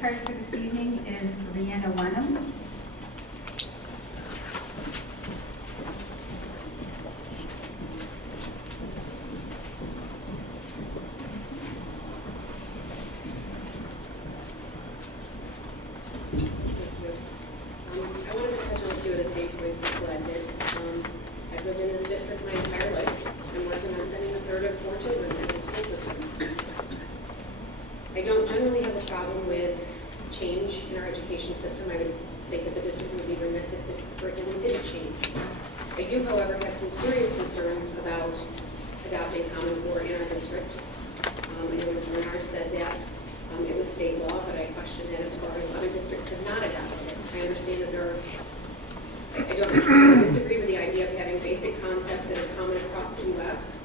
card for this evening is Leanna Wenham. I wanted to touch on a few of the same points that Glenn did. I've lived in this district my entire life. I'm working on sending a third of 4 children into the school system. I don't generally have a problem with change in our education system. I would think that the district would be remiss if the curriculum didn't change. I do, however, have some serious concerns about adopting Common Core in our district. I know Mr. Renard said that it was state law, but I question that as far as other districts have not adopted it. I understand that I don't necessarily disagree with the idea of having basic concepts that are common across the U.S.,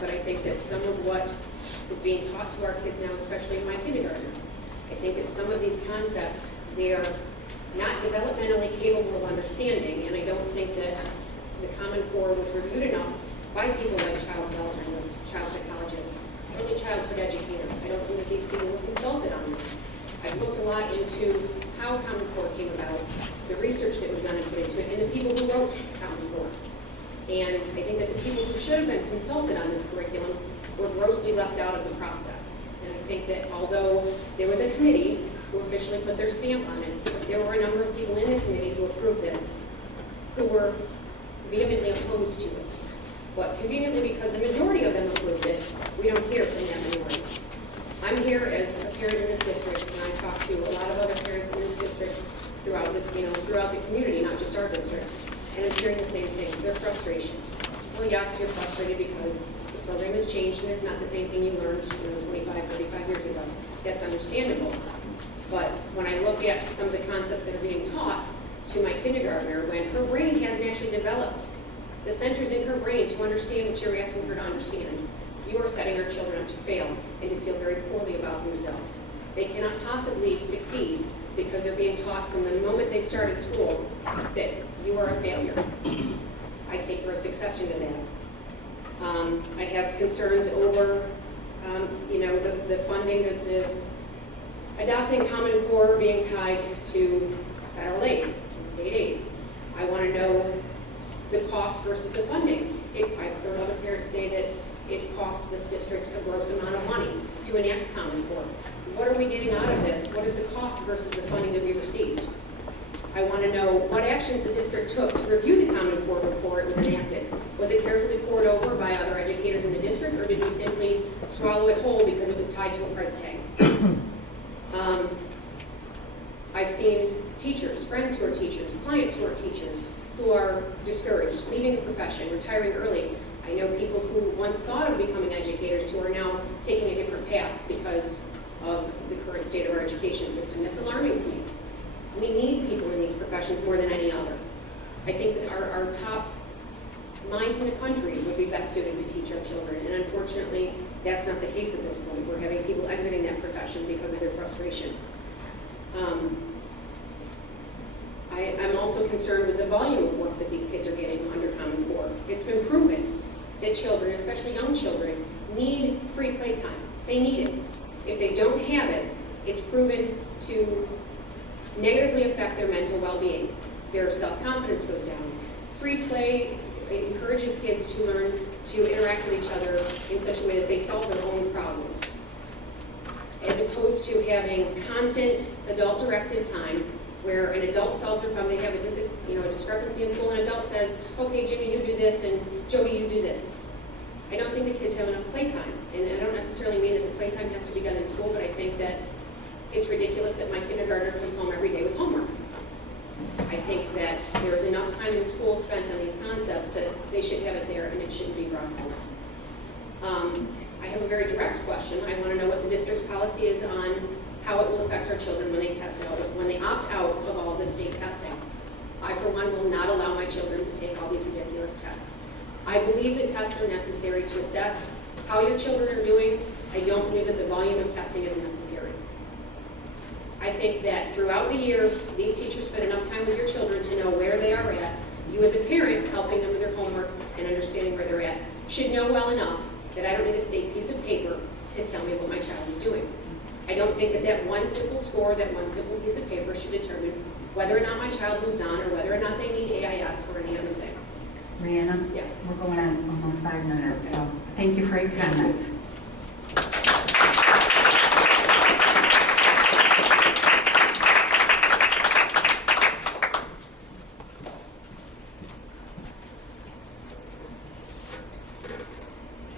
but I think that some of what is being taught to our kids now, especially in my kindergarten, I think that some of these concepts, they are not developmentally capable of understanding, and I don't think that the Common Core was reviewed enough by people like child developmentalists, child psychologists, early childhood educators. I don't think that these people were consulted on them. I've looked a lot into how Common Core came about, the research that was done and put into it, and the people who wrote Common Core. And I think that the people who should have been consulted on this curriculum were grossly left out of the process. And I think that although there was a committee who officially put their stamp on it, there were a number of people in the committee who approved this who were vehemently opposed to it. But conveniently, because the majority of them approved it, we don't hear from them anymore. I'm here as a parent in this district, and I talk to a lot of other parents in this district throughout the community, not just our district, and I'm hearing the same thing, their frustration. Well, yes, you're frustrated because the program has changed and it's not the same thing you learned 25, 35 years ago. That's understandable. But when I look at some of the concepts that are being taught to my kindergartner, when her brain hasn't actually developed the centers in her brain to understand what you're asking her to understand, you are setting our children up to fail and to feel very poorly about themselves. They cannot possibly succeed because they're being taught from the moment they've started school that you are a failure. I take gross exception to that. I have concerns over, the funding, the adopting Common Core being tied to federal aid and state aid. I want to know the cost versus the funding. I've heard other parents say that it costs this district a gross amount of money to enact Common Core. What are we getting out of this? What is the cost versus the funding that we received? I want to know what actions the district took to review the Common Core before it was enacted. Was it carefully poured over by other educators in the district, or did we simply swallow it whole because it was tied to a price tag? I've seen teachers, friends who are teachers, clients who are teachers, who are discouraged, leaving the profession, retiring early. I know people who once thought of becoming educators who are now taking a different path because of the current state of our education system. That's alarming to me. We need people in these professions more than any other. I think that our top minds in the country would be best suited to teach our children, and unfortunately, that's not the case at this point. We're having people exiting that profession because of their frustration. I'm also concerned with the volume of work that these kids are getting under Common Core. It's been proven that children, especially young children, need free playtime. They need it. If they don't have it, it's proven to negatively affect their mental well-being. Their self-confidence goes down. Free play encourages kids to learn to interact with each other in such a way that they solve their own problems, as opposed to having constant adult-directed time where an adult solves their problem. They have a discrepancy in school, and an adult says, okay, Jimmy, you do this, and Joey, you do this. I don't think the kids have enough playtime, and I don't necessarily mean that the playtime has to be done in school, but I think that it's ridiculous that my kindergartner comes home every day with homework. I think that there is enough time in school spent on these concepts that they should have it there, and it shouldn't be brought home. I have a very direct question. I want to know what the district's policy is on how it will affect our children when they test out, when they opt out of all the state testing. I, for one, will not allow my children to take all these ridiculous tests. I believe that tests are necessary to assess how your children are doing. I don't believe that the volume of testing is necessary. I think that throughout the year, these teachers spend enough time with your children to know where they are at. You as a parent, helping them with their homework and understanding where they're at, should know well enough that I don't need a state piece of paper to tell me what my child is doing. I don't think that that one simple score, that one simple piece of paper should determine whether or not my child moves on or whether or not they need AIS or any other thing. Brianna? Yes. We're going on almost 5 minutes, so thank you for your comments.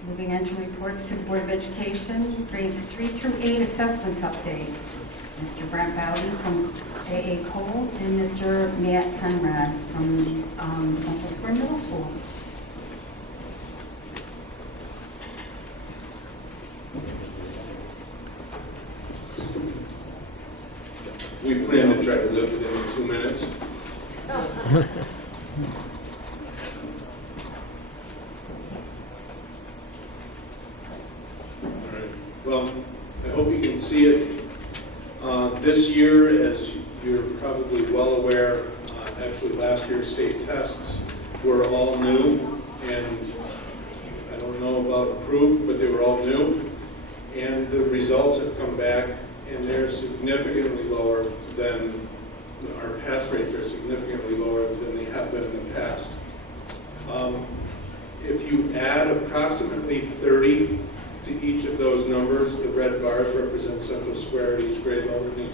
Moving on to reports to the Board of Education, grades 3 through 8 assessments update. Mr. Brent Bowden from AA Cole and Mr. Matt Conrad from Central Square Middle School. We plan to try to lift it in 2 minutes. All right. Well, I hope you can see it. This year, as you're probably well aware, actually last year's state tests were all new, and I don't know about approved, but they were all new. And the results have come back, and they're significantly lower than, our pass rates are significantly lower than they have been in the past. If you add approximately 30 to each of those numbers, the red bars represent Central Square at each grade level in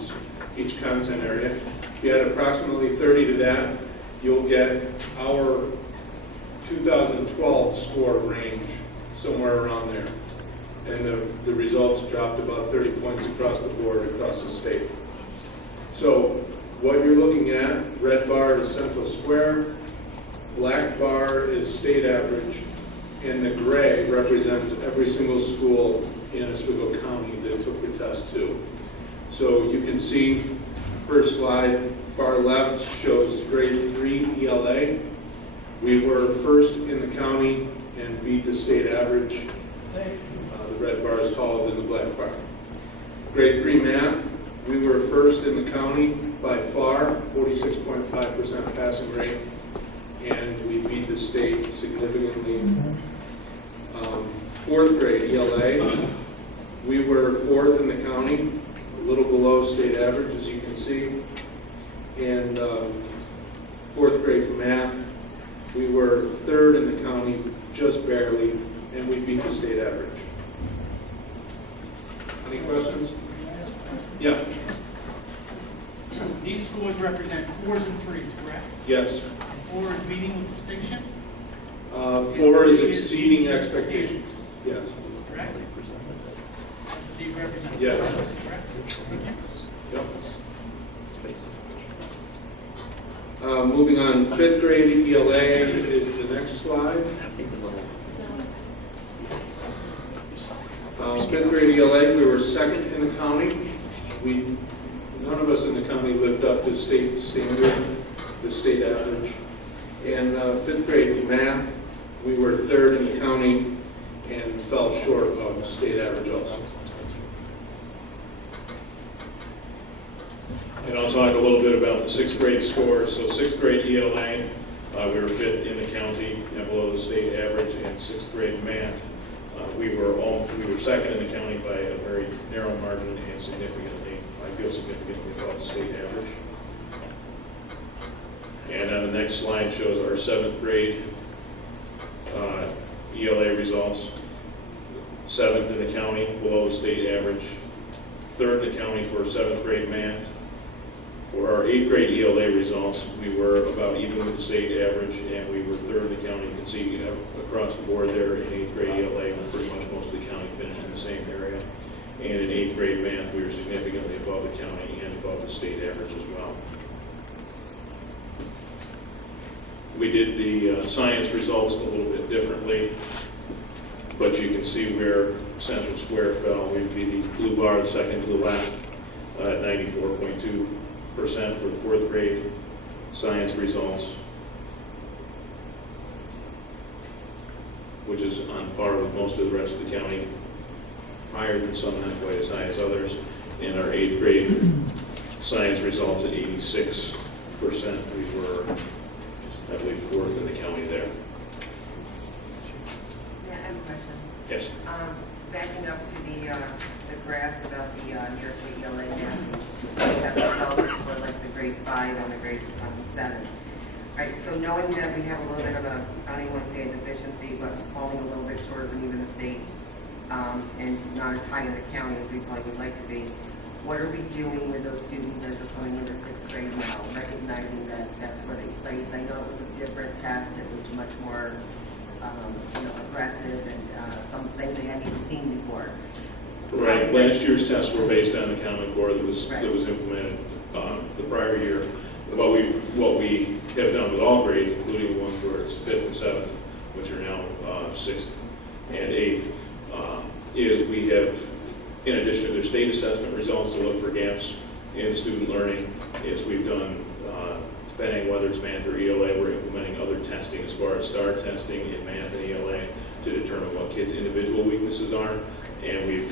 each content area. If you add approximately 30 to that, you'll get our 2012 score range somewhere around there. And the results dropped about 30 points across the board, across the state. So what you're looking at, red bar is Central Square, black bar is state average, and the gray represents every single school in Oswego County that took the test too. So you can see, first slide, far left shows grade 3 ELA. We were first in the county and beat the state average. The red bar is taller than the black bar. Grade 3 math, we were first in the county by far, 46.5% passing rate, and we beat the state significantly. Fourth grade ELA, we were fourth in the county, a little below state average, as you can see. And fourth grade math, we were third in the county, just barely, and we beat the state average. Any questions? Yeah. These scores represent 4s and 3s, correct? Yes. 4 is meeting with distinction, 4 is exceeding expectations. Yes. correct? That's what these represent. Yeah. Correct? Yep. Moving on, fifth grade ELA is the next slide. Fifth grade ELA, we were second in the county. None of us in the county lived up to state standard, the state average. And fifth grade math, we were third in the county and fell short of state average also. And I'll talk a little bit about the sixth grade scores. So sixth grade ELA, we were fifth in the county and below the state average. And sixth grade math, we were second in the county by a very narrow margin and significantly above the state average. And on the next slide shows our seventh grade ELA results. Seventh in the county, below the state average. Third in the county for seventh grade math. For our eighth grade ELA results, we were about even with the state average, and we were third in the county. You can see across the board there in eighth grade ELA, pretty much most of the county finished in the same area. And in eighth grade math, we were significantly above the county and above the state average as well. We did the science results a little bit differently, but you can see where Central Square fell. We'd be the blue bar, the second to the left, at 94.2% for the fourth grade science results, which is on par with most of the rest of the county, higher than some, not quite as high as others. And our eighth grade science results at 86%. We were, I believe, fourth in the county there. Yeah, I have a question. Yes. Backing up to the the graphs about the New York State ELA math, we have results for like the grades 5 and the grades 7. Right, so knowing that we have a little bit of a, I don't even want to say a deficiency, but falling a little bit short than even the state, and not as high in the county as we probably would like to be, what are we doing with those students as they're coming into 6th grade now, recognizing that that's where they place? I know it was a different test, it was much more aggressive and some things they hadn't even seen before. Right, last year's tests were based on the Common Core that was implemented the prior year. What we have done with all grades, including the ones where it's 5th and 7th, which are now 6th and 8th, is we have, in addition to their state assessment results to look for gaps in student learning, is we've done, depending whether it's math or ELA, we're implementing other testing as far as STAR testing in math and ELA to determine what kids' individual weaknesses are. And we've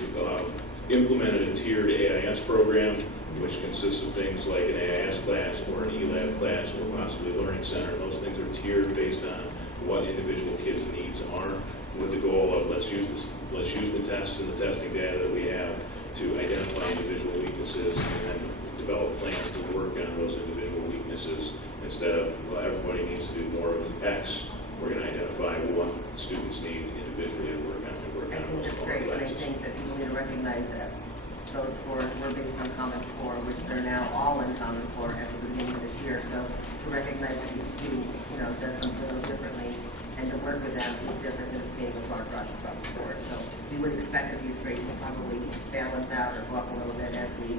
implemented a tiered AIS program, which consists of things like an AIS class or an ELAB class or possibly a learning center. And those things are tiered based on what individual kids' needs are, with the goal of let's use the tests and the testing data that we have to identify individual weaknesses and then develop plans to work on those individual weaknesses. Instead of everybody needs to do more of X, we're going to identify what students need individually to work on. I think that's great, and I think that people need to recognize that those scores were based on Common Core, which they're now all in Common Core at the beginning of this year. So to recognize that each student, does something a little differently, and to work with them is different than being a broad brush across the board. So we would expect that these grades will probably balance out or go up a little bit as we.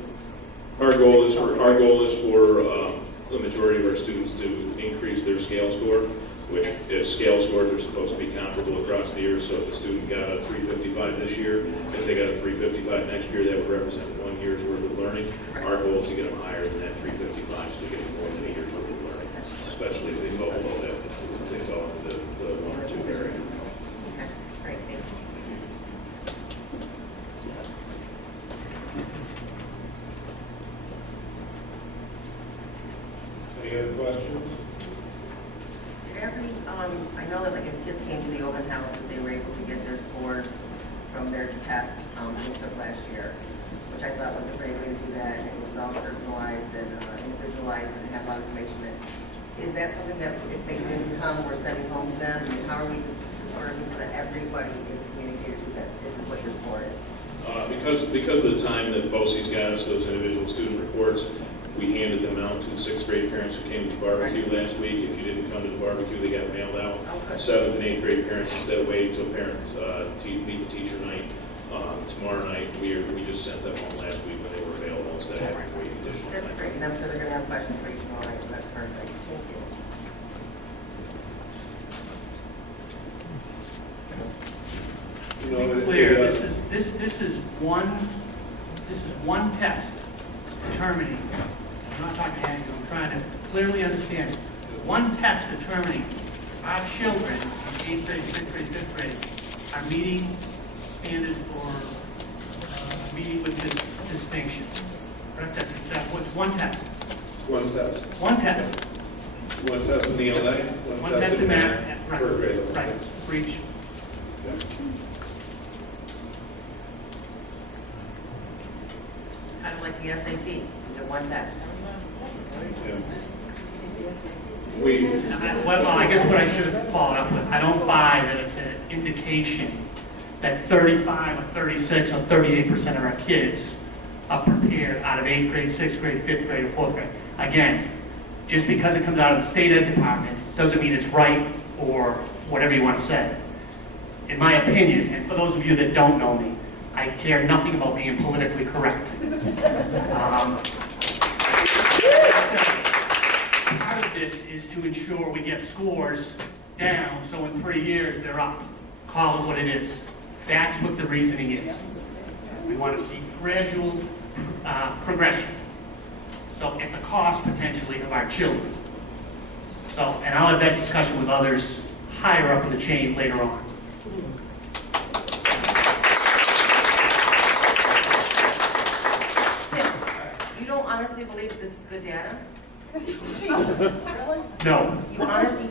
Our goal is for the majority of our students to increase their scale score, which if scale scores are supposed to be comparable across the year. So if a student got a 355 this year, if they got a 355 next year, that would represent 1 year's worth of learning. Our goal is to get them higher than that 355, so they get more than a year's worth of learning, especially if they fall below that, if they fall into the 1 or 2 area. Okay, great, thanks. Any other questions? I know that like if kids came to the open house, that they were able to get their scores from their test they took last year, which I thought was a great way to do that, and it was all personalized and individualized and have a lot of information in it. Is that something that if they didn't come, we're sending home to them? And how are we dispersing so that everybody is communicated to that this is what your score is? Because of the time that BOCES got us those individual student reports, we handed them out to the 6th grade parents who came to the barbecue last week. If you didn't come to the barbecue, they got mailed out. Okay. 7th and 8th grade parents, instead of waiting until parents meet the teacher night tomorrow night, we just sent them home last week when they were available instead of having to wait additional That's time. great, and I'm sure they're going to have questions for you tomorrow night, so that's perfect. Thank you. To be clear, this is one test determining, I'm not talking to you, I'm trying to clearly understand. One test determining our children in 8th grade, 6th grade, 5th grade are meeting standards or meeting with this distinction. Correct? That's exactly, it's one test. One test. One test. One test in the ELA, One test in math. Right. Per grade level. Right. For each. Kind of like the SAT, you get one test. Well, I guess what I should have followed up with, I don't buy that it's an indication that 35 or 36 or 38% of our kids are prepared out of 8th grade, 6th grade, 5th grade, or 4th grade. Again, just because it comes out of the state ed department doesn't mean it's right or whatever you want to say. In my opinion, and for those of you that don't know me, I care nothing about being politically correct. Part of this is to ensure we get scores down, so in 3 years they're up. Call it what it is. That's what the reasoning is. We want to see gradual progression. So at the cost potentially of our children. So, and I'll have that discussion with others higher up in the chain later on. Tim, you don't honestly believe that this is good data? No.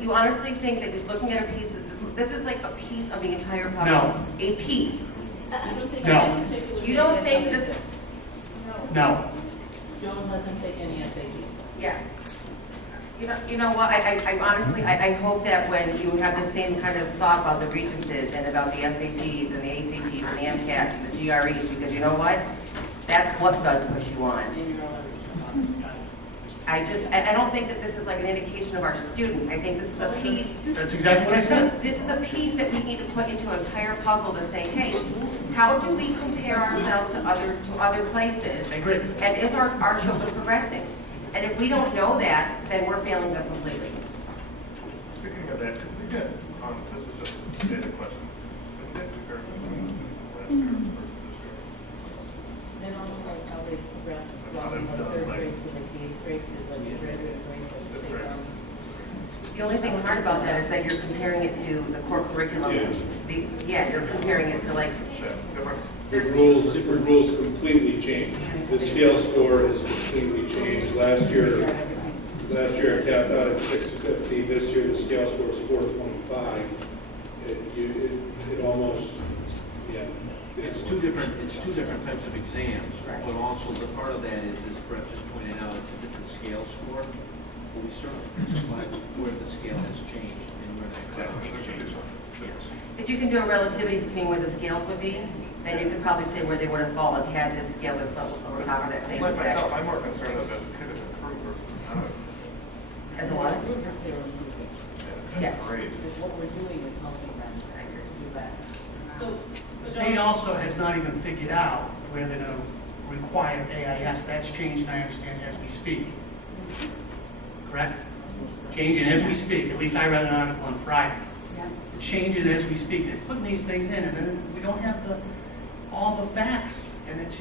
You honestly think that just looking at a piece, this is like a piece of the entire puzzle? No. A piece. I don't think No. any particular. You don't thing think is this- something No. that Joan let them take any SATs. Yeah. You know what, I honestly, I hope that when you have the same kind of thought about the regencies and about the SATs and the ACTs and the MCAT and the GREs, because you know what? That's what does push you on. In your own original. I don't think that this is like an indication of our students. I think this is a piece. That's exactly what I said. This is a piece that we need to put into an entire puzzle to say, hey, how do we compare ourselves to other places? I agree. And is our children progressing? And if we don't know that, then we're failing them completely. Speaking of that, could we get, this is just a data question, could we get comparison between last year versus this year? Then also like how they progress How from they've the done, third like- grade to like the eighth grade, is like the graduate grade that That's they, right. The only thing hard about that is that you're comparing it to the core curriculum. Yeah. You're comparing it to like, Yeah, different. The rules completely changed. The scale score has completely changed. Last year it capped out at 650. This year, the scale score is 425. It almost, yeah. It's two different types of exams, but also the part of that is, as Brett just pointed out, it's a different scale score. But we certainly specify where the scale has changed and where that graph has changed. Yes. if you can do a relativity between where the scales would be, then you could probably say where they would have fallen had this scale been on top of that same Like exact. myself, I'm more concerned that the kid is improved versus not. As a what? improvements they're improving. Yeah. That's great. Because what we're doing is helping them do that. So, The state also has not even figured out where they're going to require AIS. That's changed, I understand, as we speak. Correct? Changing as we speak. At least I read an article on Friday. Yeah. Changing as we speak. They're putting these things in, and then we don't have all the facts. And at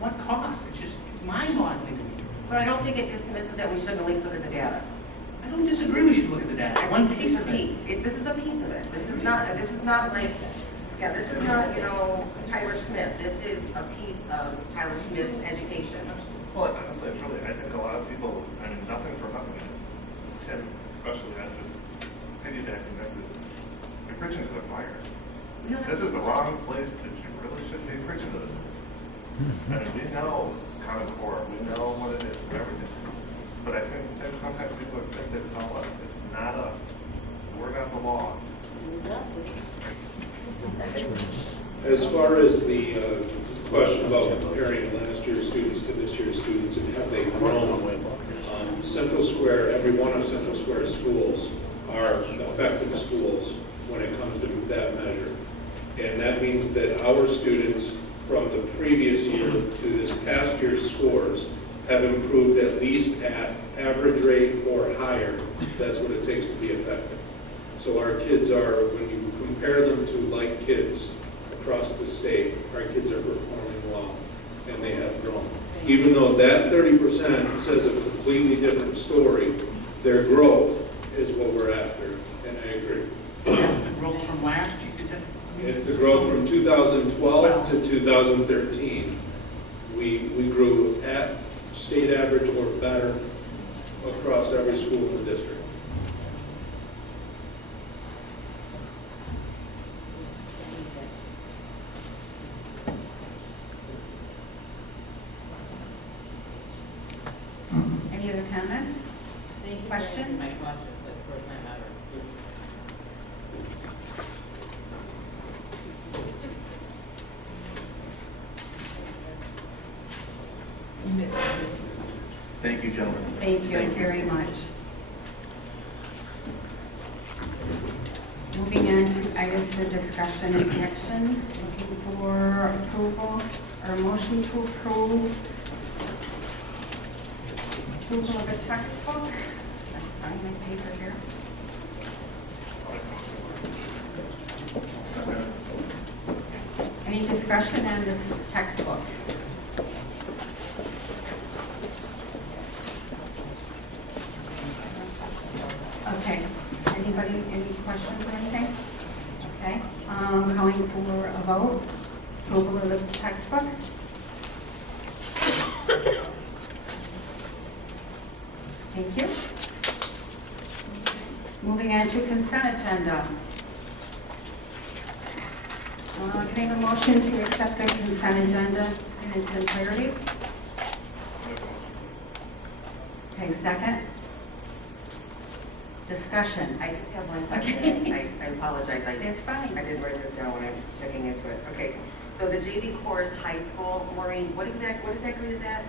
what cost? It's mind-boggling to me. But I don't think it dismisses that we should at least look at the data. I don't disagree we should look at the data. One piece of it. This is a piece of it. This is not like, yeah, this is not, Tyler Smith. This is a piece of Tyler Smith's education. Well, honestly, I think a lot of people, nothing for nothing. And especially as this piggybacking, this is, you're preaching to the choir. This is the wrong place that you really shouldn't be preaching to this. And we know Common Core, we know what it is and everything. But I think that sometimes people think that it's all us. It's not us. We're not the law. As far as the question about comparing last year's students to this year's students and have they grown, Central Square, every one of Central Square's schools are effective schools when it comes to that measure. And that means that our students from the previous year to this past year's scores have improved at least at average rate or higher. That's what it takes to be effective. So our kids are, when you compare them to like kids across the state, our kids are performing well, and they have grown. Even though that 30% says a completely different story, their growth is what we're after, and I agree. The growth from last year, is it? It's the growth from 2012 to 2013. We grew at state average or better across every school in the district. Any other comments? thank you for Questions? answering my questions at the first time ever. You missed it. Thank you, gentlemen. Thank you very much. Moving on to items for discussion and action, looking for approval or motion to approve approval of a textbook. Let's find my paper here. Any discussion on this textbook? Okay, anybody, any questions or anything? Okay, calling for a vote, approval of the textbook? Thank you. Moving on to consent agenda. Can I have a motion to accept the consent agenda in its entirety? Okay, second. Discussion. I just have one question. I apologize. That's fine. I did write this down when I was checking into it. Okay, so the JV Course High School, Maureen, what exactly is that?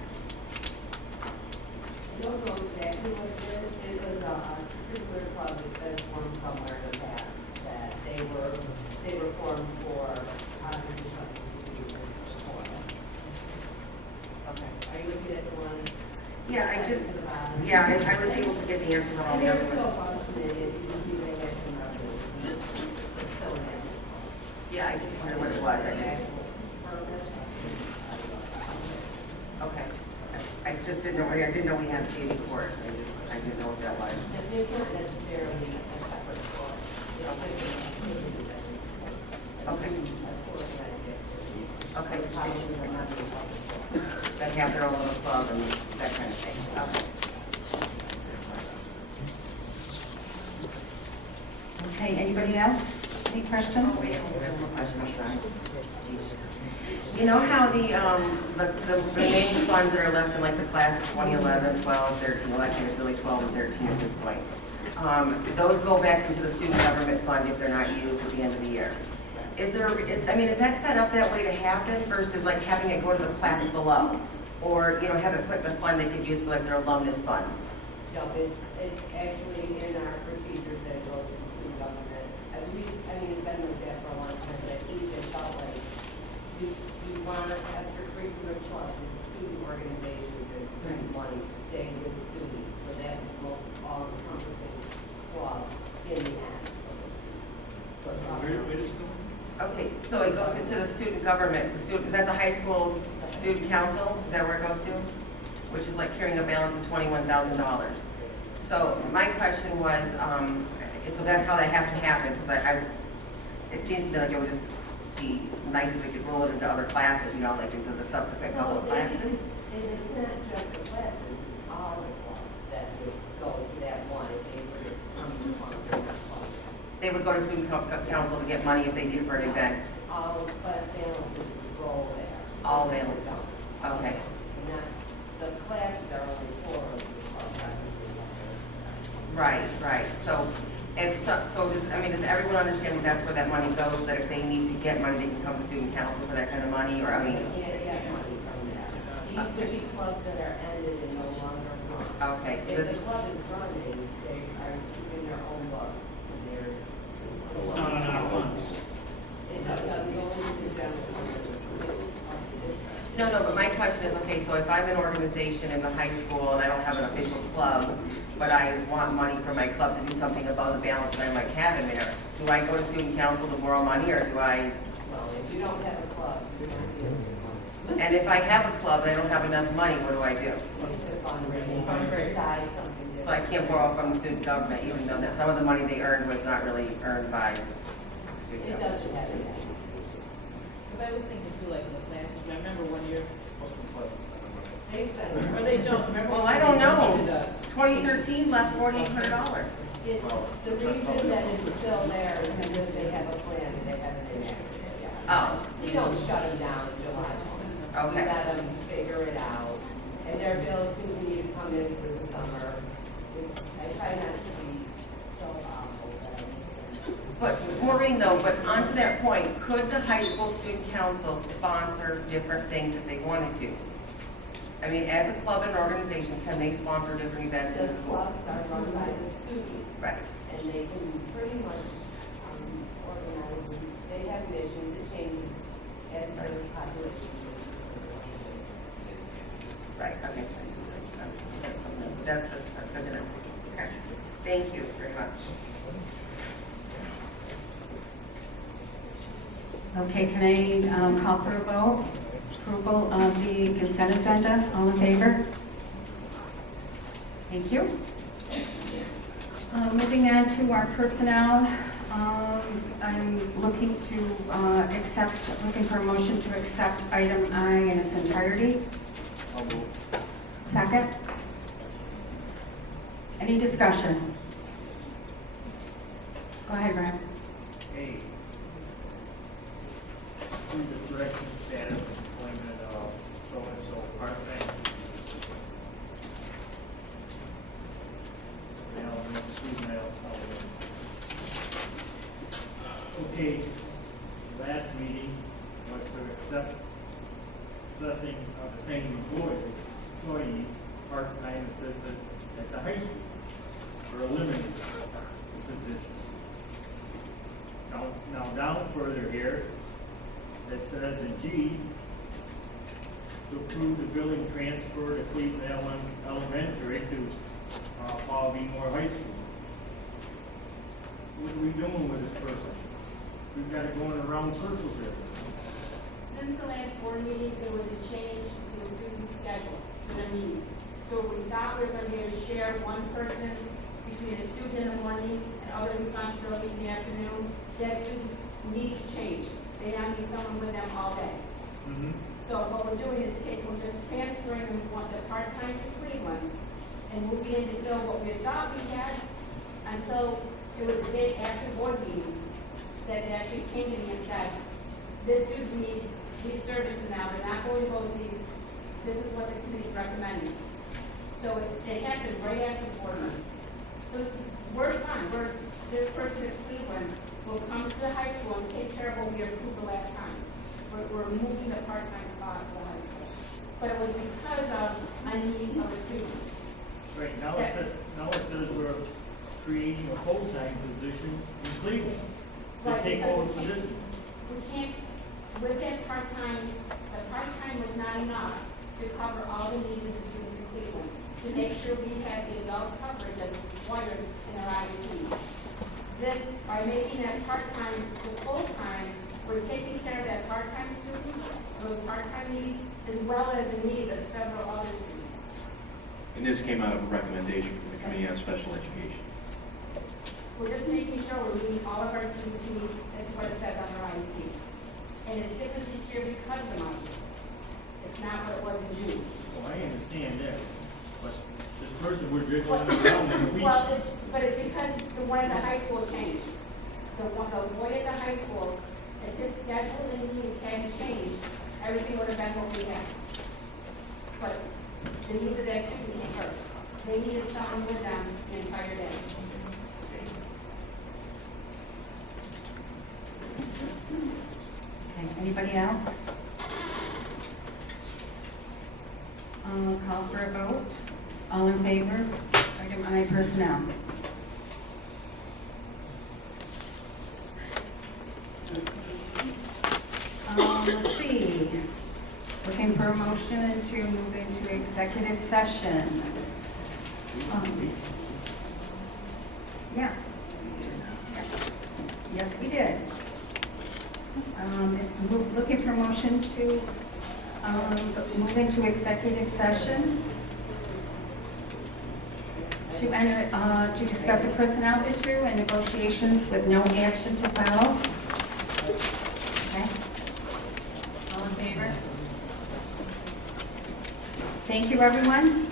I don't know exactly what it is. It was a particular club that's been formed somewhere in the past, that they were formed for, obviously, something to do with performance. Okay. Are you looking at the one? Yeah, I was able to get the answers on all And the they're other still ones. functioning, if you see they have some revenues. It's still happening. Yeah, I just wondered what it was. I didn't- Okay. I just didn't know, I didn't know we had a JV Course. I didn't know what that was. And it's not necessarily a separate course. You know, it's an activity that is Okay. organized. Okay. Probably will not be a public course. That have their own little club and that kind of thing. Okay. Okay, anybody else? Any questions? We have one more question, I'm sorry. You know how the remaining funds that are left in like the class of 2011, 12, 13, well actually it's really 12 and 13 at this point. Those go back into the student government fund if they're not used at the end of the year. Is that set up that way to happen versus like having it go to the class below? Or, have it put in the fund they could use for like their alumnus fund? No, it's actually in our procedures that go to the student government. It's been like that for a long time, but I think they felt like you want extracurricular clubs and student organizations and student money to stay with students. So that is the most all-encompassing club in the end. So it's all- Where does it go? Okay, so it goes into the student government, is that the high school student council? Is that where it goes to? Which is like carrying a balance of $21,000. So my question was, so that's how that has to happen, because it seems to me like it would just be nice if we could roll it into other classes, like into the subsequent couple of Well, classes. and it's not just the classes, it's all the clubs that would go to that one if they were to come to one of their clubs. They would go to student council to get money if they did for an event. All class balances would roll there. All balances. Okay. Not, the classes are only four of the clubs. Right. So does everyone understand that that's where that money goes, that if they need to get money, they can come to student council for that kind of money, or, You can't get money from that. These would be clubs that are ended and no longer run. okay, so If this, the club is running, they are keeping their own books and they're. It's not on our funds. It doesn't go into the general fund. no, but my question is, okay, so if I'm an organization in the high school and I don't have an official club, but I want money for my club to do something above the balance that I might have in there, do I go to student council to borrow money, or do I, Well, if you don't have a club, you're not dealing with money. and if I have a club and I don't have enough money, what do I do? It's a fundraiser, decide something different. So I can't borrow from the student government, even though that some of the money they earned was not really earned by student It government. doesn't have to. Because I was thinking too, like in the classes, I remember one year, They spend. or they don't, remember? Well, when I don't they know. did the- 2013 left $4,800. It's, the reason that it's still there is because they have a plan and they haven't enacted it yet. Oh, You don't shut them down in July. Okay. You let them figure it out, and their bills continue to come in through the summer. I try not to be so awful, but but Maureen though, but on to that point, could the high school student council sponsor different things if they wanted to? As a club and organization, can they sponsor different events in the the school? clubs are run by the students. Right. And they can pretty much organize, they have missions, it changes as the population. Right, okay. That's good enough. Okay. Thank you very much. Okay, can I call for a vote? Approval of the consent agenda, all in favor? Thank you. Moving on to our personnel, I'm looking for a motion to accept item I in its entirety. Second? Any discussion? Go ahead, Brian. Hey. okay last meeting was to accept assessing of the same employee, part-time assistant at the high school, or eliminate the position. Now down further here, it says in G, to approve the building transfer to Cleveland Elementary to Paul B. Moore High School. What are we doing with this person? We've got it going around circles here. Since the last board meeting, there was a change to the student's schedule for their needs. So we thought we were going to be able to share one person between a student in the morning and other responsibilities in the afternoon. That student's needs change. They now need someone with them all day. So what we're doing is we're just transferring the part-time to Cleveland and moving in to fill what we thought we had until it was the day after board meeting that they actually came to me and said, this student needs these services now, they're not going to BOCES, this is what the committee's recommending. So it happened right after board meeting. So we're fine, this person at Cleveland will come to the high school and take care of what we approved the last time. We're moving the part-time spot to the high school. But it was because of a need of a student. Right, now it says we're creating a full-time position in Cleveland to Right, take because over we position. We can't, with that part-time, the part-time was not enough to cover all the needs of the students in Cleveland, to make sure we had the adult coverage that's required in our IEP. This, by making that part-time to full-time, we're taking care of that part-time student, those part-time needs, as well as the needs of several other students. And this came out of a recommendation from the Committee on Special Education. We're just making sure we're meeting all of our students' needs as what it says on our IEP. And it's different this year because of the money. It's not what it was in June. Well, I understand that, but this person we're dribbling around in a week. Well, it's because the one at the high school changed. The boy at the high school, if his schedule and needs hadn't changed, everything would have been what we had. But the needs of that student can't hurt. They needed someone with them the entire day. Okay, anybody else? Call for a vote. All in favor? Item I, personnel. Let's see. Looking for a motion to move into executive session. Yeah. Yes, we did. Looking for a motion to move into executive session to enter, to discuss a personnel issue and negotiations with no action to follow. Okay. All in favor? Thank you, everyone.